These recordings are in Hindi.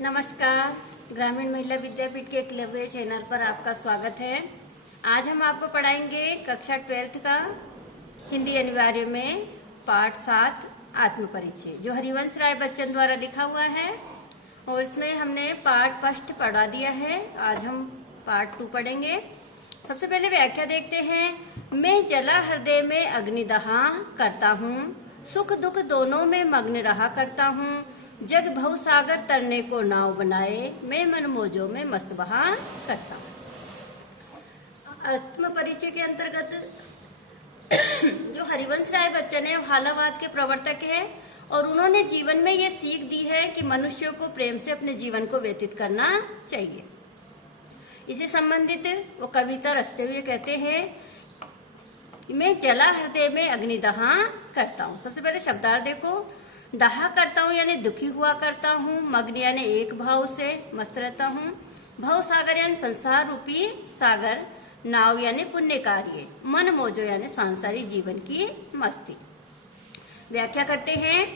नमस्कार। ग्रामीण महिला विद्यापीठ के एकलव्य चैनल पर आपका स्वागत है। आज हम आपको पढ़ाएंगे कक्षा 12th का हिंदी अनिवार्य में पाठ 7 आत्म परिचय, जो हरिवंश राय बच्चन द्वारा लिखा हुआ है। और इसमें हमने पाठ फर्स्ट पढ़ा दिया है। आज हम पाठ 2 पढ़ेंगे। सबसे पहले व्याख्या देखते हैं। मैं जला हृदय में अग्निदहा करता हूँ, सुख दुख दोनों में मग्न रहा करता हूँ। जग भव सागर तरने को नाव बनाए, मैं मन मोजों में मस्त बहा करता हूँ। आत्म परिचय के अंतर्गत जो हरिवंश राय बच्चन है, भालावाद के प्रवर्तक है और उन्होंने जीवन में ये सीख दी है कि मनुष्यों को प्रेम से अपने जीवन को व्यतीत करना चाहिए। इसे संबंधित वो कविता रचते हुए कहते हैं, मैं जला हृदय में अग्निदहा करता हूँ। सबसे पहले शब्दार्थ देखो। दहा करता हूँ यानी दुखी हुआ करता हूँ। मग्न यानी एक भाव से मस्त रहता हूँ। भव सागर यानी संसार रूपी सागर। नाव यानी पुण्य कार्य। मन मोजो यानी सांसारिक जीवन की मस्ती। व्याख्या करते हैं।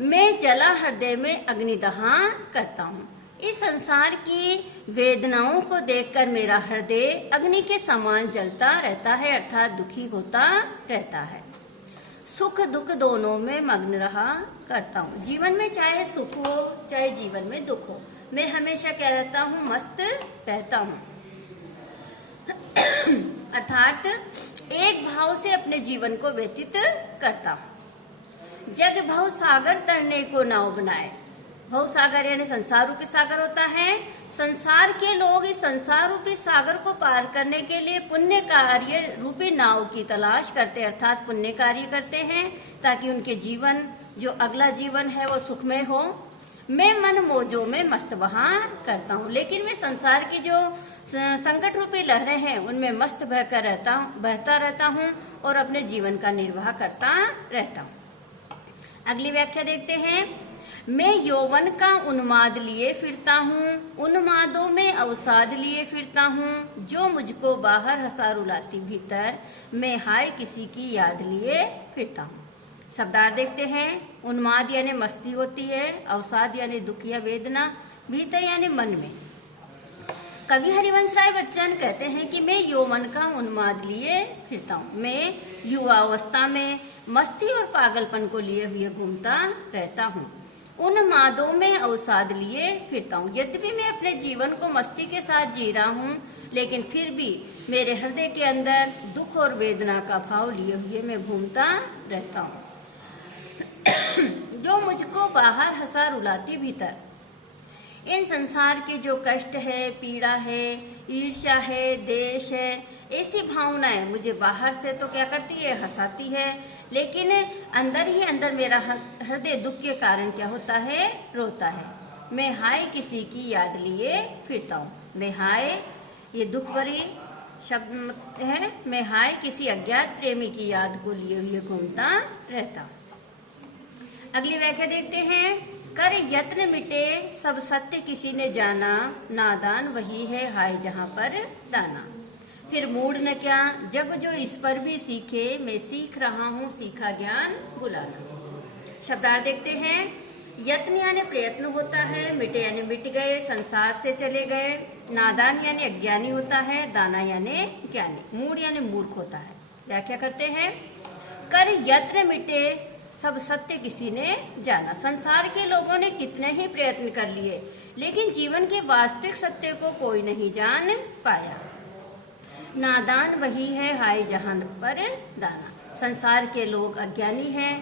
मैं जला हृदय में अग्निदहा करता हूँ। इस संसार की वेदनाओं को देखकर मेरा हृदय अग्नि के समान जलता रहता है, अर्थात दुखी होता रहता है। सुख दुख दोनों में मग्न रहा करता हूँ। जीवन में चाहे सुख हो चाहे जीवन में दुख हो, मैं हमेशा क्या रहता हूँ, मस्त रहता हूँ। अर्थात एक भाव से अपने जीवन को व्यतीत करता हूँ। जग भव सागर तरने को नाव बनाए। भव सागर यानी संसार रूपी सागर होता है। संसार के लोग इस संसार रूपी सागर को पार करने के लिए पुण्य कार्य रूपी नाव की तलाश करते, अर्थात पुण्य कार्य करते हैं ताकि उनके जीवन, जो अगला जीवन है, वो सुखमय हो। मैं मन मोजों में मस्त बहा करता हूँ, लेकिन मैं संसार की जो संकट रूपी लहरें हैं उनमें मस्त बहता रहता हूँ और अपने जीवन का निर्वाह करता रहता हूँ। अगली व्याख्या देखते हैं। मैं यौवन का उन्माद लिए फिरता हूँ, उन्मादों में अवसाद लिए फिरता हूँ। जो मुझको बाहर हंसा रुलाती भीतर, मैं हाय किसी की याद लिए फिरता हूँ। शब्दार्थ देखते हैं। उन्माद यानी मस्ती होती है, अवसाद यानी दुख या वेदना, भीतर यानी मन में। कवि हरिवंश राय बच्चन कहते हैं कि मैं यौवन का उन्माद लिए फिरता हूँ। मैं युवावस्था में मस्ती और पागलपन को लिए हुए घूमता रहता हूँ। उन्मादों में अवसाद लिए फिरता हूँ। यद्यपि मैं अपने जीवन को मस्ती के साथ जी रहा हूँ, लेकिन फिर भी मेरे हृदय के अंदर दुख और वेदना का भाव लिए हुए मैं घूमता रहता हूँ। जो मुझको बाहर हंसा रुलाती भीतर। इन संसार के जो कष्ट है, पीड़ा है, ईर्ष्या है, देश है, ऐसी भावनाएं मुझे बाहर से तो क्या करती है, हंसाती है, लेकिन अंदर ही अंदर मेरा हृदय दुख के कारण क्या होता है, रोता है। मैं हाय किसी की याद लिए फिरता हूँ। मैं हाय, ये दुख भरी शब्द है। मैं हाय किसी अज्ञात प्रेमी की याद को लिए हुए घूमता रहता हूँ। अगली व्याख्या देखते हैं। कर यत्न मिटे सब सत्य किसी ने जाना, नादान वही है हाय जहाँ पर दाना। फिर मूड न क्या जग जो इस पर भी सीखे, मैं सीख रहा हूँ सीखा ज्ञान बुलाना। शब्दार्थ देखते हैं। यत्न यानी प्रयत्न होता है, मिटे यानी मिट गए, संसार से चले गए। नादान यानी अज्ञानी होता है, दाना यानी ज्ञानी। मूड यानी मूर्ख होता है। व्याख्या करते हैं। कर यत्न मिटे सब सत्य किसी ने जाना। संसार के लोगों ने कितने ही प्रयत्न कर लिए, लेकिन जीवन के वास्तविक सत्य को कोई नहीं जान पाया। नादान वही है हाय जहां पर दाना। संसार के लोग अज्ञानी हैं।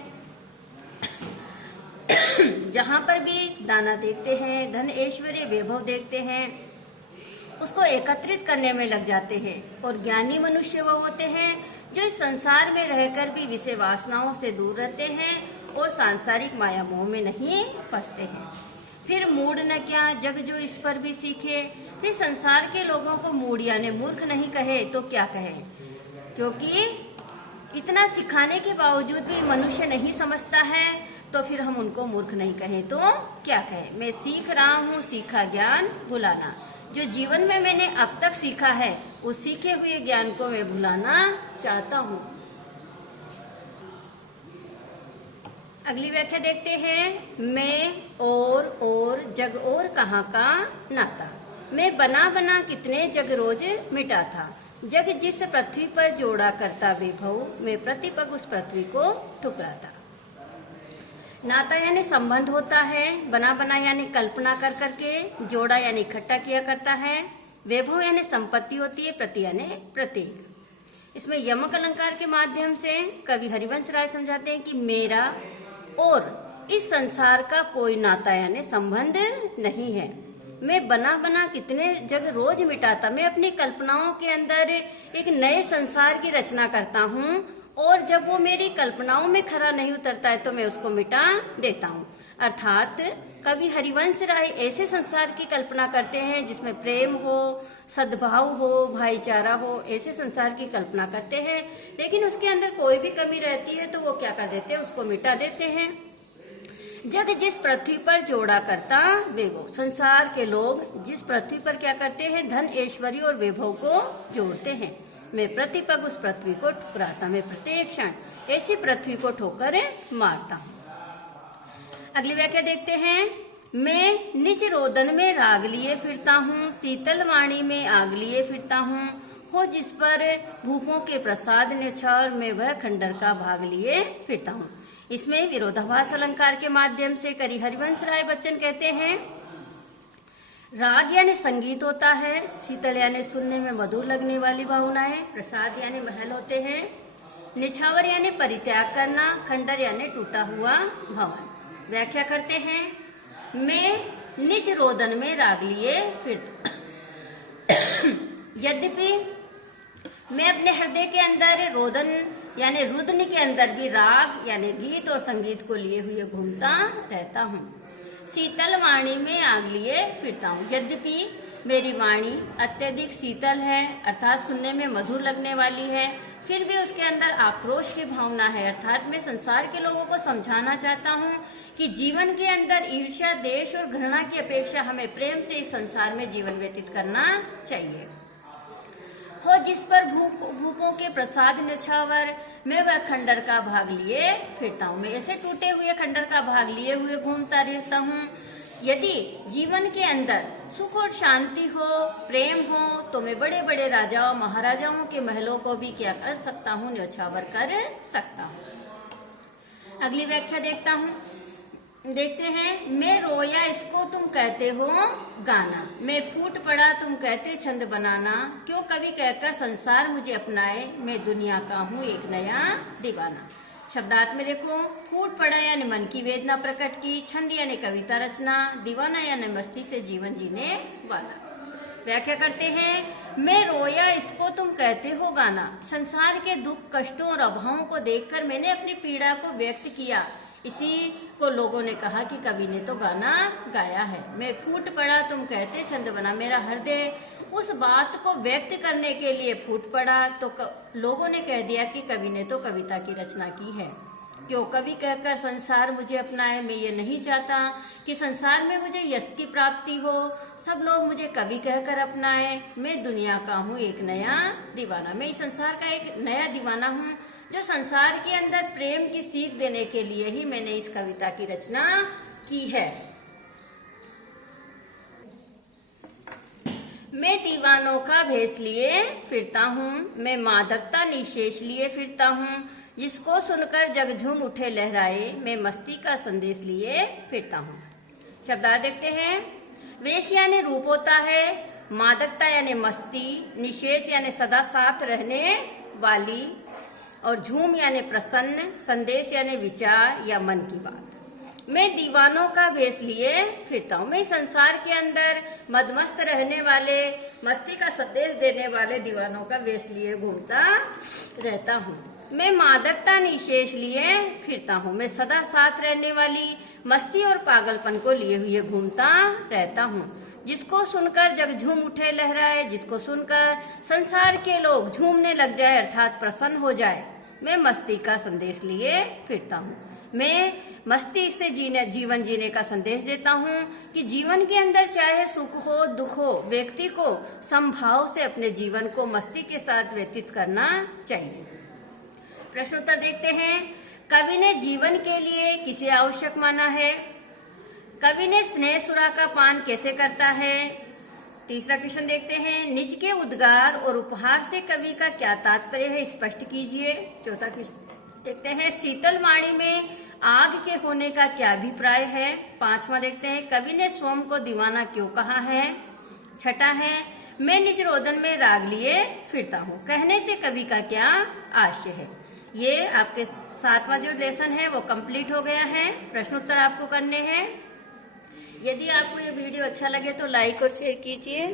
जहां पर भी दाना देखते हैं, धन ऐश्वर्य वैभव देखते हैं, उसको एकत्रित करने में लग जाते हैं। और ज्ञानी मनुष्य वो होते हैं जो इस संसार में रहकर भी विषय वासनाओं से दूर रहते हैं और सांसारिक माया मोह में नहीं फंसते हैं। फिर मूड न क्या जग जो इस पर भी सीखे। फिर संसार के लोगों को मूड यानी मूर्ख नहीं कहे तो क्या कहें, क्योंकि इतना सिखाने के बावजूद भी मनुष्य नहीं समझता है, तो फिर हम उनको मूर्ख नहीं कहें तो क्या कहें। मैं सीख रहा हूँ सीखा ज्ञान भुलाना। जो जीवन में मैंने अब तक सीखा है, उस सीखे हुए ज्ञान को मैं भुलाना चाहता हूँ। अगली व्याख्या देखते हैं। मैं और जग और कहाँ का नाता। मैं बना बना कितने जग रोज मिटा था, जग जिस पृथ्वी पर जोड़ा करता विभव, मैं प्रतिपग उस पृथ्वी को ठुकराता। नाता यानी संबंध होता है, बना बना यानी कल्पना कर करके, जोड़ा यानी इकट्ठा किया करता है, वैभव यानी संपत्ति होती है, प्रति यानी प्रतीक। इसमें यमक अलंकार के माध्यम से कवि हरिवंश राय समझाते हैं कि मेरा और इस संसार का कोई नाता यानी संबंध नहीं है। मैं बना बना कितने जग रोज मिटाता, मैं अपनी कल्पनाओं के अंदर एक नए संसार की रचना करता हूँ, और जब वो मेरी कल्पनाओं में खरा नहीं उतरता है तो मैं उसको मिटा देता हूँ। अर्थात कवि हरिवंश राय ऐसे संसार की कल्पना करते हैं जिसमें प्रेम हो, सद्भाव हो, भाईचारा हो, ऐसे संसार की कल्पना करते हैं, लेकिन उसके अंदर कोई भी कमी रहती है तो वो क्या कर देते हैं, उसको मिटा देते हैं। जग जिस पृथ्वी पर जोड़ा करता वैभव, संसार के लोग जिस पृथ्वी पर क्या करते हैं, धन ऐश्वर्य और वैभव को जोड़ते हैं। मैं प्रतिपग उस पृथ्वी को ठुकराता, मैं प्रत्येक क्षण ऐसी पृथ्वी को ठोकर मारता हूँ। अगली व्याख्या देखते हैं। मैं निज रोदन में राग लिए फिरता हूँ, शीतल वाणी में आग लिए फिरता हूँ, हो जिस पर भूपों के प्रसाद न्यौछावर में वह खंडर का भाग लिए फिरता हूँ। इसमें विरोधाभास अलंकार के माध्यम से कवि हरिवंश राय बच्चन कहते हैं, राग यानी संगीत होता है, शीतल यानी सुनने में मधुर लगने वाली भावनाएं, प्रसाद यानी महल होते हैं, निछावर यानी परित्याग करना, खंडर यानी टूटा हुआ भवन। व्याख्या करते हैं। मैं निज रोदन में राग लिए फिरता यद्यपि मैं अपने हृदय के अंदर रोदन यानी रुदन के अंदर भी राग यानी गीत और संगीत को लिए हुए घूमता रहता हूँ। शीतल वाणी में आग लिए फिरता हूँ, यद्यपि मेरी वाणी अत्यधिक शीतल है, अर्थात सुनने में मधुर लगने वाली है, फिर भी उसके अंदर आक्रोश की भावना है। अर्थात मैं संसार के लोगों को समझाना चाहता हूँ कि जीवन के अंदर ईर्ष्या, देश और घृणा की अपेक्षा हमें प्रेम से इस संसार में जीवन व्यतीत करना चाहिए। हो जिस पर भूपों के प्रसाद न्यौछावर, मैं वह खंडर का भाग लिए फिरता हूँ। मैं ऐसे टूटे हुए खंडर का भाग लिए हुए घूमता रहता हूँ। यदि जीवन के अंदर सुख और शांति हो, प्रेम हो, तो मैं बड़े बड़े राजाओं महाराजाओं के महलों को भी क्या कर सकता हूँ, न्यौछावर कर सकता हूँ। अगली व्याख्या देखते हैं। मैं रोया इसको तुम कहते हो गाना, मैं फूट पड़ा तुम कहते छंद बनाना, क्यों कभी कहकर संसार मुझे अपनाए, मैं दुनिया का हूँ एक नया दीवाना। शब्दार्थ में देखो, फूट पड़ा यानी मन की वेदना प्रकट की, छंद यानी कविता रचना, दीवाना यानी मस्ती से जीवन जीने वाला। व्याख्या करते हैं। मैं रोया इसको तुम कहते हो गाना, संसार के दुख कष्टों और अभावों को देखकर मैंने अपनी पीड़ा को व्यक्त किया, इसी को लोगों ने कहा कि कवि ने तो गाना गाया है। मैं फूट पड़ा तुम कहते छंद बना, मेरा हृदय उस बात को व्यक्त करने के लिए फूट पड़ा तो लोगों ने कह दिया कि कवि ने तो कविता की रचना की है। क्यों कवि कहकर संसार मुझे अपनाए, मैं ये नहीं चाहता कि संसार में मुझे यश की प्राप्ति हो, सब लोग मुझे कवि कहकर अपनाए, मैं दुनिया का हूँ एक नया दीवाना, मैं इस संसार का एक नया दीवाना हूँ जो संसार के अंदर प्रेम की सीख देने के लिए ही मैंने इस कविता की रचना की है। मैं दीवानों का भेष लिए फिरता हूँ, मैं मादकता निशेष लिए फिरता हूँ, जिसको सुनकर जग झूम उठे लहराए, मैं मस्ती का संदेश लिए फिरता हूँ। शब्दार्थ देखते हैं। वेश यानी रूप होता है, मादकता यानी मस्ती, निशेष यानी सदा साथ रहने वाली, और झूम यानी प्रसन्न, संदेश यानी विचार या मन की बात। मैं दीवानों का भेष लिए फिरता हूँ, मैं संसार के अंदर मदमस्त रहने वाले, मस्ती का संदेश देने वाले दीवानों का भेष लिए घूमता रहता हूँ। मैं मादकता निशेष लिए फिरता हूँ, मैं सदा साथ रहने वाली मस्ती और पागलपन को लिए हुए घूमता रहता हूँ, जिसको सुनकर जग झूम उठे लहराए, जिसको सुनकर संसार के लोग झूमने लग जाए अर्थात प्रसन्न हो जाए, मैं मस्ती का संदेश लिए फिरता हूँ। मैं मस्ती से जीवन जीने का संदेश देता हूँ कि जीवन के अंदर चाहे सुख हो दुख हो, व्यक्ति को समभाव से अपने जीवन को मस्ती के साथ व्यतीत करना चाहिए। प्रश्न उत्तर देखते हैं। कवि ने जीवन के लिए किसे आवश्यक माना है? कवि ने स्नेह सुरा का पान कैसे करता है। तीसरा क्वेश्चन देखते हैं, निज के उद्गार और उपहार से कवि का क्या तात्पर्य है, स्पष्ट कीजिए। चौथा क्वेश्चन देखते हैं, शीतल वाणी में आग के होने का क्या अभिप्राय है। पांचवा देखते हैं, कवि ने सोम को दीवाना क्यों कहा है। छठा है, मैं निज रोदन में राग लिए फिरता हूँ, कहने से कवि का क्या आशय है। ये आपके 7वां जो लेसन है वो कंप्लीट हो गया है। प्रश्न उत्तर आपको करने हैं। यदि आपको ये वीडियो अच्छा लगे तो लाइक और शेयर कीजिए।